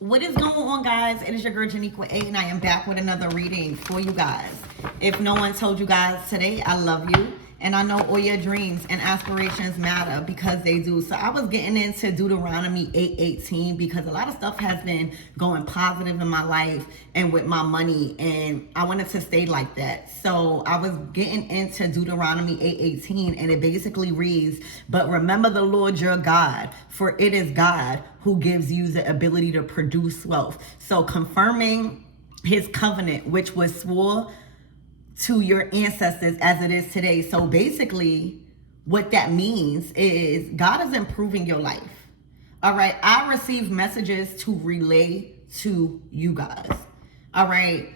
What is going on, guys? It is your girl Janiqua A, and I am back with another reading for you guys. If no one told you guys today, I love you. And I know all your dreams and aspirations matter because they do. So I was getting into Deuteronomy 8:18 because a lot of stuff has been going positive in my life and with my money, and I wanted to stay like that. So I was getting into Deuteronomy 8:18, and it basically reads, "But remember the Lord your God, for it is God who gives you the ability to produce wealth." So confirming his covenant, which was swore to your ancestors as it is today. So basically, what that means is God is improving your life. All right. I receive messages to relay to you guys. All right.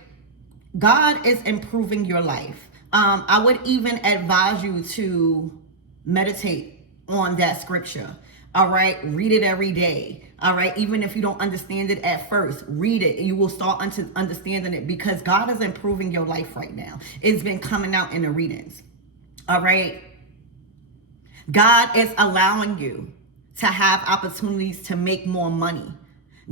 God is improving your life. I would even advise you to meditate on that scripture. All right. Read it every day. All right. Even if you don't understand it at first, read it. You will start understanding it because God is improving your life right now. It's been coming out in the readings. All right. God is allowing you to have opportunities to make more money.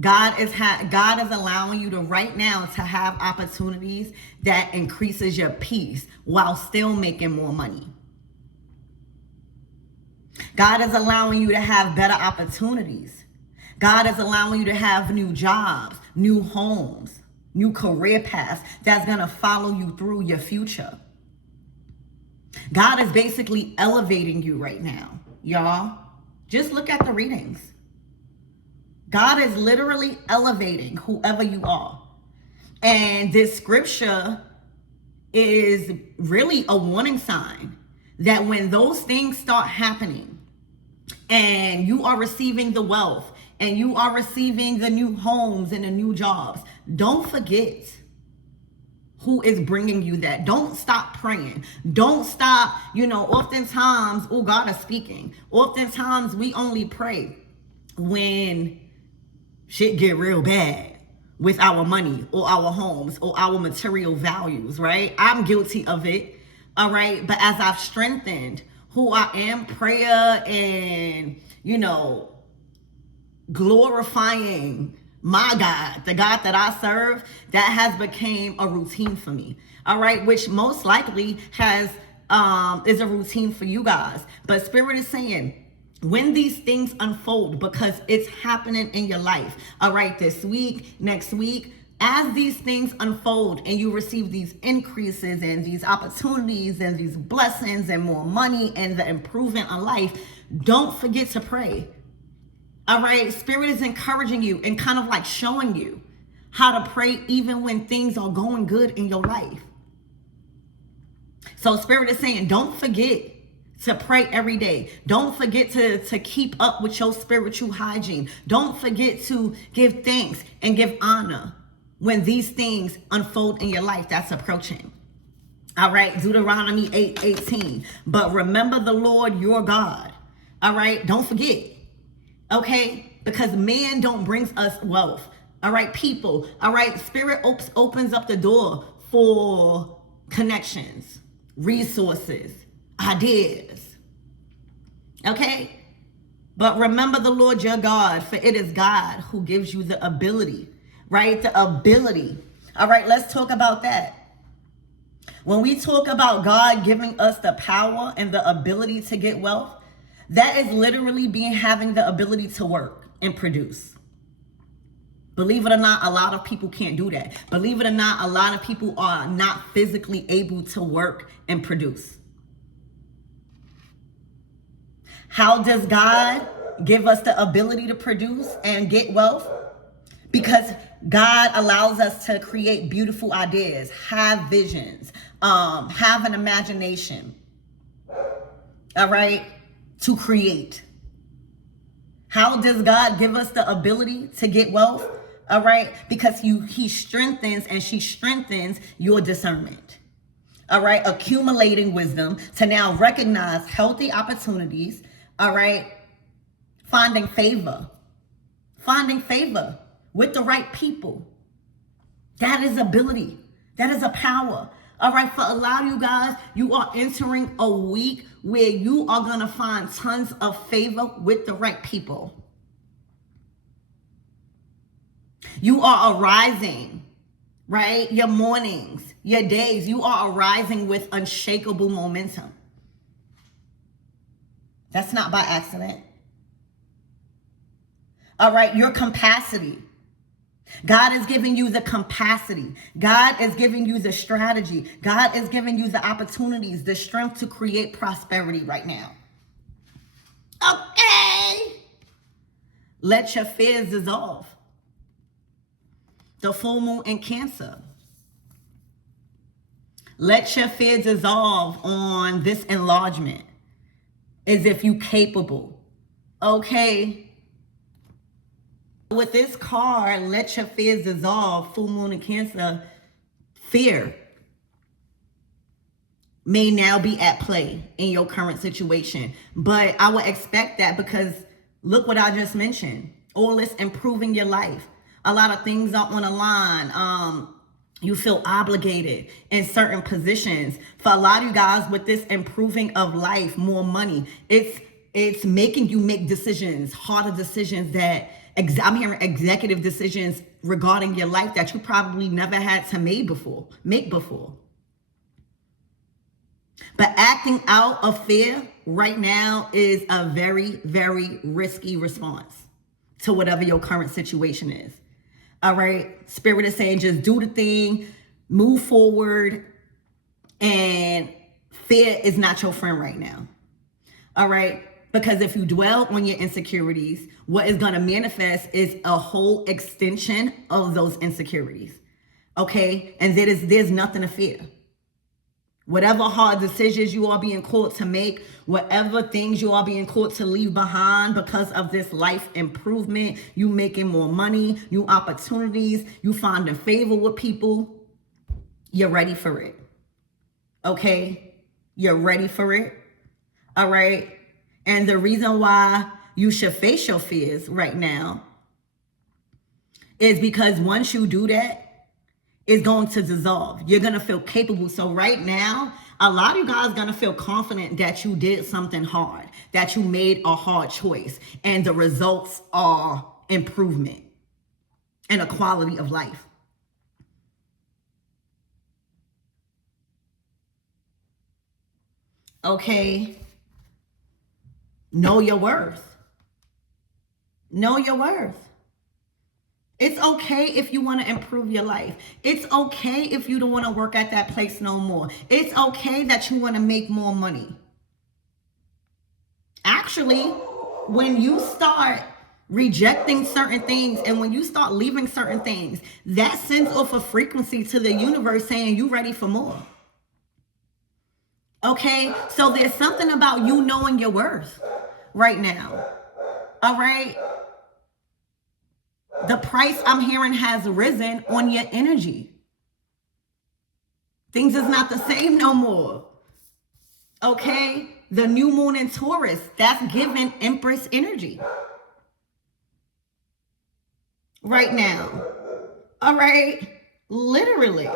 God is allowing you to right now to have opportunities that increases your peace while still making more money. God is allowing you to have better opportunities. God is allowing you to have new jobs, new homes, new career paths that's going to follow you through your future. God is basically elevating you right now, y'all. Just look at the readings. God is literally elevating whoever you are. And this scripture is really a warning sign that when those things start happening and you are receiving the wealth and you are receiving the new homes and the new jobs, don't forget who is bringing you that. Don't stop praying. Don't stop, oftentimes, God is speaking. Oftentimes we only pray when shit get real bad with our money or our homes or our material values, right? I'm guilty of it, all right? But as I've strengthened who I am, prayer and, glorifying my God, the God that I serve, that has become a routine for me, all right? Which most likely is a routine for you guys. But Spirit is saying, when these things unfold, because it's happening in your life, all right, this week, next week, as these things unfold and you receive these increases and these opportunities and these blessings and more money and the improvement of life, don't forget to pray. All right, Spirit is encouraging you and kind of like showing you how to pray even when things are going good in your life. So Spirit is saying, don't forget to pray every day. Don't forget to keep up with your spiritual hygiene. Don't forget to give thanks and give honor when these things unfold in your life that's approaching. All right, Deuteronomy 8:18. But remember the Lord your God. All right, don't forget. Okay, because man don't brings us wealth. All right, people. All right, Spirit opens up the door for connections, resources, ideas. Okay? But remember the Lord your God, for it is God who gives you the ability, right? The ability. All right, let's talk about that. When we talk about God giving us the power and the ability to get wealth, that is literally having the ability to work and produce. Believe it or not, a lot of people can't do that. Believe it or not, a lot of people are not physically able to work and produce. How does God give us the ability to produce and get wealth? Because God allows us to create beautiful ideas, have visions, have an imagination. All right? To create. How does God give us the ability to get wealth? All right? Because he strengthens and she strengthens your discernment. All right? Accumulating wisdom to now recognize healthy opportunities. All right? Finding favor with the right people. That is ability. That is a power. All right, for a lot of you guys, you are entering a week where you are going to find tons of favor with the right people. You are arising, right? Your mornings, your days, you are arising with unshakable momentum. That's not by accident. All right, your capacity. God is giving you the capacity. God is giving you the strategy. God is giving you the opportunities, the strength to create prosperity right now. Okay. Let your fears dissolve. The full moon in Cancer. Let your fears dissolve on this enlargement as if you capable. Okay. With this card, let your fears dissolve, full moon in Cancer, fear may now be at play in your current situation. But I would expect that because look what I just mentioned. All this improving your life. A lot of things are on the line. You feel obligated in certain positions. For a lot of you guys, with this improving of life, more money, it's making you make decisions, harder decisions that I'm hearing executive decisions regarding your life that you probably never had to make before. But acting out of fear right now is a very, very risky response to whatever your current situation is. All right. Spirit is saying just do the thing, move forward, and fear is not your friend right now. All right. Because if you dwell on your insecurities, what is going to manifest is a whole extension of those insecurities. Okay. And there's nothing to fear. Whatever hard decisions you are being called to make, whatever things you are being called to leave behind because of this life improvement, you making more money, new opportunities, you finding favor with people, you're ready for it. Okay? You're ready for it. All right? And the reason why you should face your fears right now is because once you do that, it's going to dissolve. You're going to feel capable. So right now, a lot of you guys are going to feel confident that you did something hard, that you made a hard choice, and the results are improvement and a quality of life. Okay? Know your worth. Know your worth. It's okay if you want to improve your life. It's okay if you don't want to work at that place no more. It's okay that you want to make more money. Actually, when you start rejecting certain things and when you start leaving certain things, that sends off a frequency to the universe saying you're ready for more. Okay? So there's something about you knowing your worth right now. All right? The price I'm hearing has risen on your energy. Things is not the same no more. Okay? The new moon in Taurus, that's giving Empress energy. Right now. All right? Literally.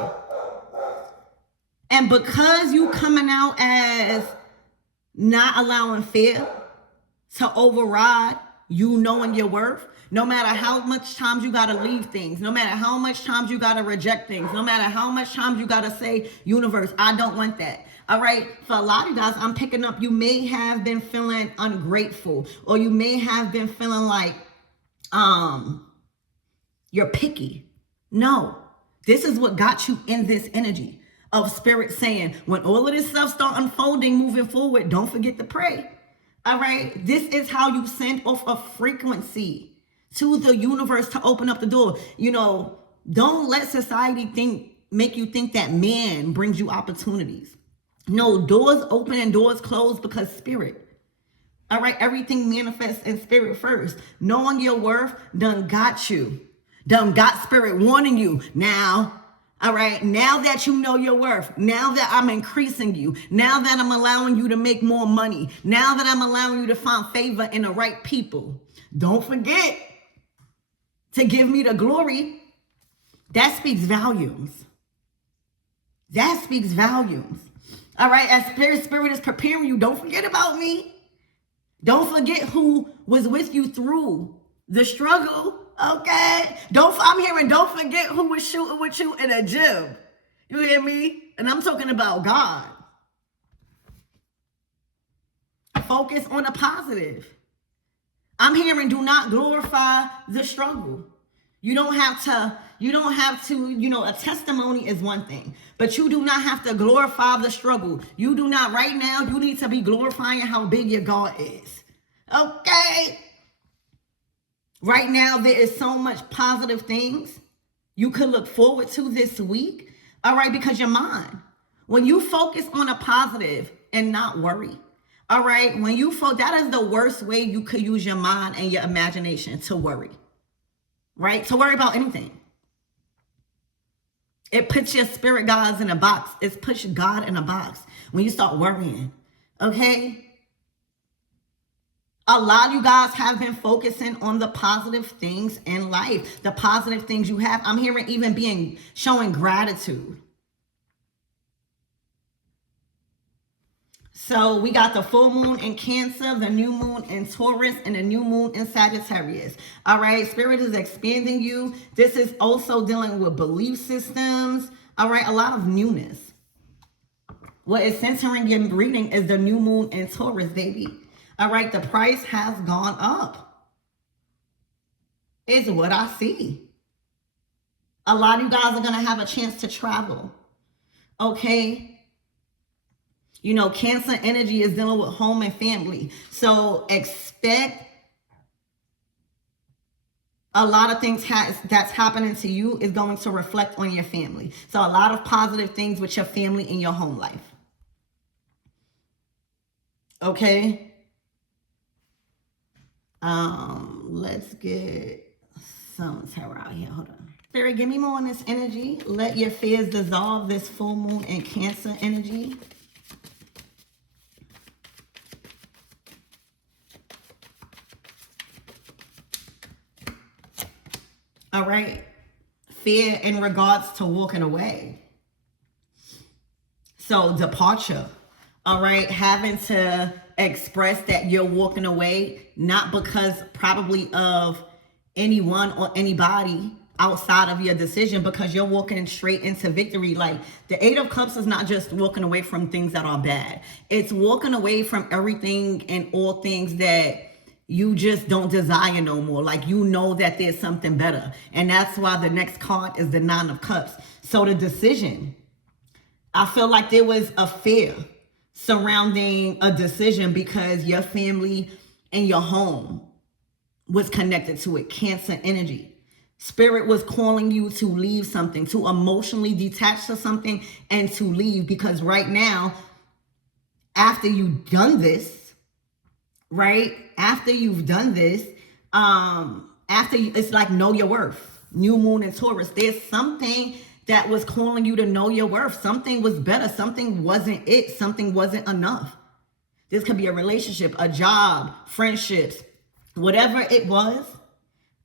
And because you coming out as not allowing fear to override you knowing your worth, no matter how much times you got to leave things, no matter how much times you got to reject things, no matter how much times you got to say, universe, I don't want that. All right. For a lot of you guys, I'm picking up, you may have been feeling ungrateful, or you may have been feeling like you're picky. No, this is what got you in this energy of spirit saying, when all of this stuff start unfolding, moving forward, don't forget to pray. All right. This is how you send off a frequency to the universe to open up the door. You know, don't let society make you think that man brings you opportunities. No, doors open and doors close because spirit. All right, everything manifests in spirit first. Knowing your worth done got you. Done got spirit warning you. Now, all right, now that you know your worth, now that I'm increasing you, now that I'm allowing you to make more money, now that I'm allowing you to find favor in the right people, don't forget to give me the glory. That speaks volumes. That speaks volumes. All right, as spirit is preparing you, don't forget about me. Don't forget who was with you through the struggle. Okay? I'm hearing hearing, don't forget who was shooting with you in a gym. You hear me? And I'm talking about God. Focus on the positive. I'm hearing, do not glorify the struggle. You don't have to, a testimony is one thing, but you do not have to glorify the struggle. You do not, right now, you need to be glorifying how big your God is. Okay? Right now, there is so much positive things you could look forward to this week. All right, because your mind, when you focus on a positive and not worry, all right, that is the worst way you could use your mind and your imagination, to worry, right? To worry about anything. It puts your spirit guides in a box. It puts God in a box when you start worrying, okay? A lot of you guys have been focusing on the positive things in life, the positive things you have. I'm hearing even showing gratitude. So we got the full moon in Cancer, the new moon in Taurus, and the new moon in Sagittarius. All right, Spirit is expanding you. This is also dealing with belief systems. All right, a lot of newness. What is centering your reading is the new moon in Taurus, baby. All right, the price has gone up. Is what I see. A lot of you guys are going to have a chance to travel. Okay. Cancer energy is dealing with home and family. So expect a lot of things that's happening to you is going to reflect on your family. So a lot of positive things with your family in your home life. Okay. Let's get some tarot out here. Hold on. Spirit, give me more on this energy. Let your fears dissolve. This full moon in Cancer energy. All right. Fear in regards to walking away. So departure. All right. Having to express that you're walking away, not because probably of anyone or anybody outside of your decision, because you're walking straight into victory. Like the Eight of Cups is not just walking away from things that are bad. It's walking away from everything and all things that you just don't desire no more. Like, that there's something better. And that's why the next card is the Nine of Cups. So the decision, I feel like there was a fear surrounding a decision because your family and your home was connected to it. Cancer energy. Spirit was calling you to leave something, to emotionally detach to something and to leave, because right now, after you've done this, it's like know your worth. New moon in Taurus. There's something that was calling you to know your worth. Something was better. Something wasn't it. Something wasn't enough. This could be a relationship, a job, friendships, whatever it was.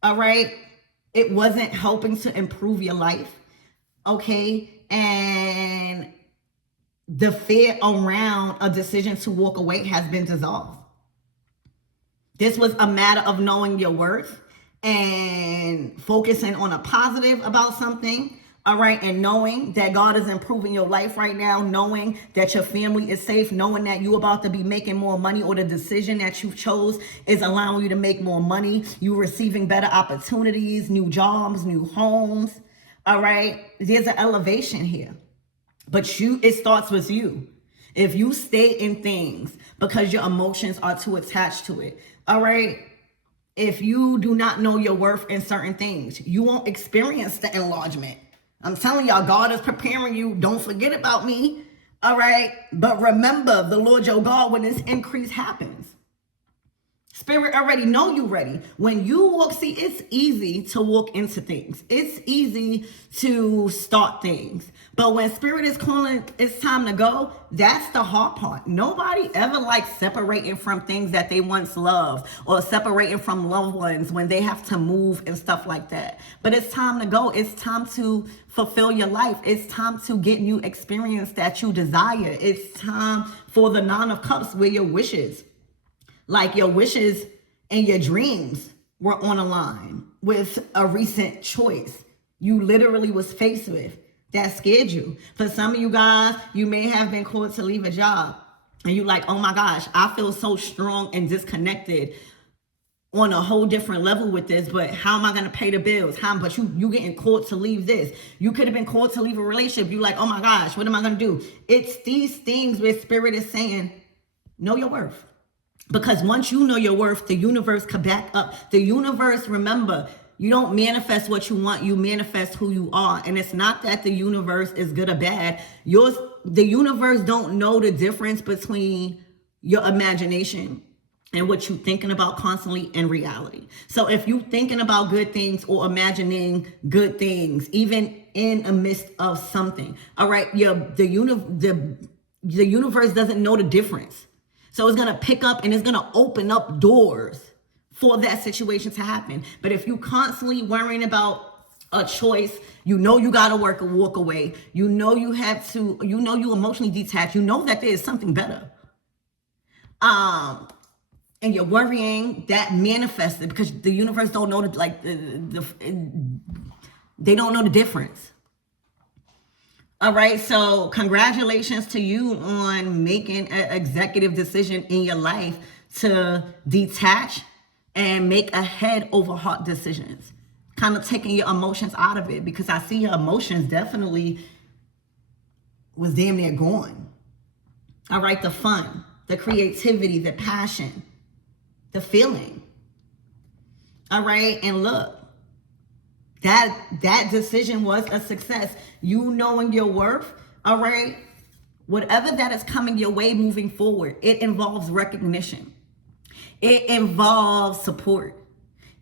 All right. It wasn't helping to improve your life. Okay. And the fear around a decision to walk away has been dissolved. This was a matter of knowing your worth and focusing on a positive about something. All right. And knowing that God is improving your life right now, knowing that your family is safe, knowing that you're about to be making more money, or the decision that you chose is allowing you to make more money. You're receiving better opportunities, new jobs, new homes. All right. There's an elevation here, but it starts with you. If you stay in things because your emotions are too attached to it. All right. If you do not know your worth in certain things, you won't experience the enlargement. I'm telling y'all, God is preparing you. Don't forget about me. All right. But remember the Lord your God when this increase happens. Spirit already know you ready. When you walk, see, it's easy to walk into things. It's easy to start things. But when Spirit is calling, it's time to go, that's the hard part. Nobody ever likes separating from things that they once loved, or separating from loved ones when they have to move and stuff like that. But it's time to go. It's time to fulfill your life. It's time to get new experience that you desire. It's time for the Nine of Cups, where your wishes, like your wishes and your dreams, were on a line with a recent choice. you literally was faced with that scared you. For some of you guys, you may have been called to leave a job and you like, oh my gosh, I feel so strong and disconnected on a whole different level with this, but how am I going to pay the bills? But you getting called to leave this. You could have been called to leave a relationship. You like, oh my gosh, what am I going to do? It's these things where spirit is saying, know your worth. Because once you know your worth, the universe can back up. The universe, remember, you don't manifest what you want, you manifest who you are. And it's not that the universe is good or bad. The universe don't know the difference between your imagination and what you're thinking about constantly in reality. So if you're thinking about good things or imagining good things, even in the midst of something, all right, the universe doesn't know the difference. So it's gonna pick up and it's gonna open up doors for that situation to happen. But if you constantly worrying about a choice, you know you gotta walk away. You know you have to, you know you emotionally detached. You know that there is something better. And you're worrying, that manifested because the universe don't know they don't know the difference. All right, so congratulations to you on making an executive decision in your life to detach and make a head over heart decisions. Kind of taking your emotions out of it, because I see your emotions definitely was damn near gone. All right, the fun, the creativity, the passion, the feeling. All right, and look, that decision was a success. You knowing your worth, all right, whatever that is coming your way moving forward, it involves recognition. It involves support.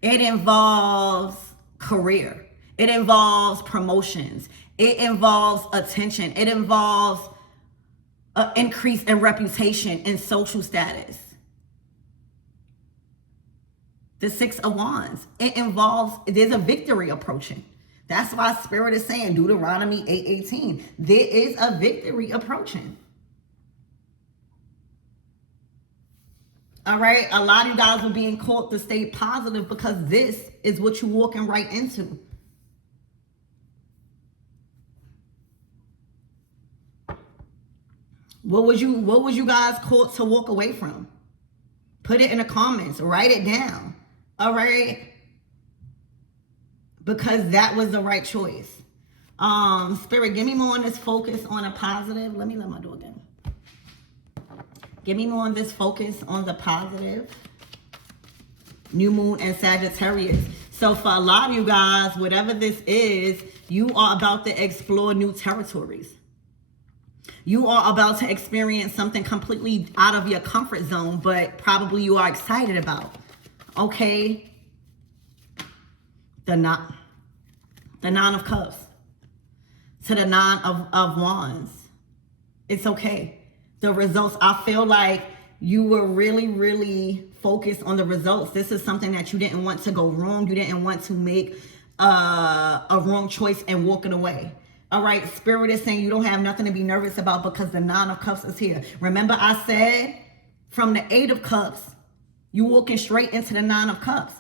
It involves career. It involves promotions. It involves attention. It involves an increase in reputation and social status. The 6 of Wands, it involves, there's a victory approaching. That's why Spirit is saying Deuteronomy 8:18. There is a victory approaching. All right, a lot of you guys are being called to stay positive because this is what you're walking right into. What was you guys called to walk away from? Put it in the comments, write it down. All right, because that was the right choice. Spirit, give me more on this focus on a positive. Let my door down. Give me more on this focus on the positive. New moon and Sagittarius. So for a lot of you guys, whatever this is, you are about to explore new territories. You are about to experience something completely out of your comfort zone, but probably you are excited about. Okay, the nine of cups to the 9 of wands. It's okay. The results, I feel like you were really, really focused on the results. This is something that you didn't want to go wrong. You didn't want to make a wrong choice and walking away. All right, Spirit is saying you don't have nothing to be nervous about because the 9 of cups is here. Remember I said from the 8 of cups, you walking straight into the 9 of cups.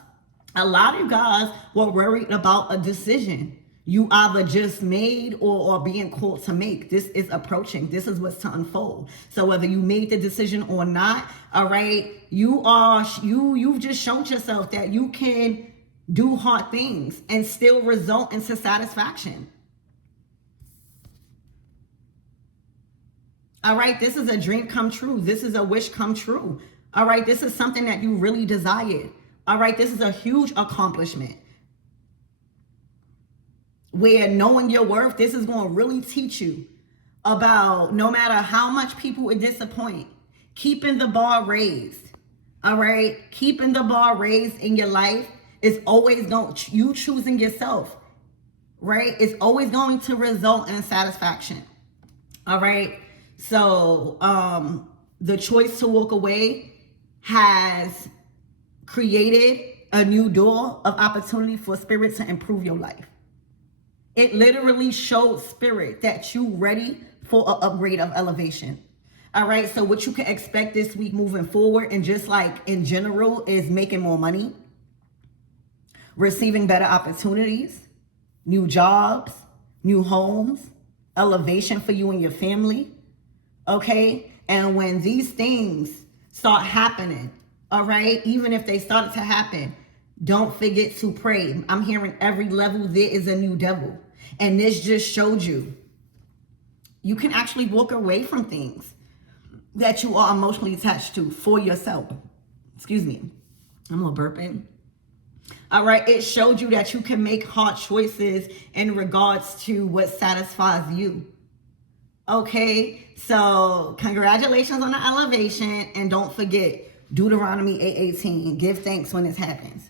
A lot of you guys were worried about a decision you either just made or are being called to make. This is approaching. This is what's to unfold. So whether you made the decision or not, all right, you've just shown yourself that you can do hard things and still result into satisfaction. All right, this is a dream come true. This is a wish come true. All right, this is something that you really desired. All right, this is a huge accomplishment. Where knowing your worth, this is going to really teach you about no matter how much people would disappoint, keeping the bar raised. All right, keeping the bar raised in your life is always going, you choosing yourself, right? It's always going to result in satisfaction. All right. So the choice to walk away has created a new door of opportunity for Spirit to improve your life. It literally showed Spirit that you ready for an upgrade of elevation. All right, so what you can expect this week moving forward, and just like in general, is making more money, receiving better opportunities, new jobs, new homes, elevation for you and your family. Okay? And when these things start happening, all right, even if they started to happen, don't forget to pray. I'm hearing every level there is a new devil. And this just showed you can actually walk away from things that you are emotionally attached to for yourself. Excuse me. I'm a little burping. All right. It showed you that you can make hard choices in regards to what satisfies you. Okay. So congratulations on the elevation. And don't forget Deuteronomy 8:18. Give thanks when this happens.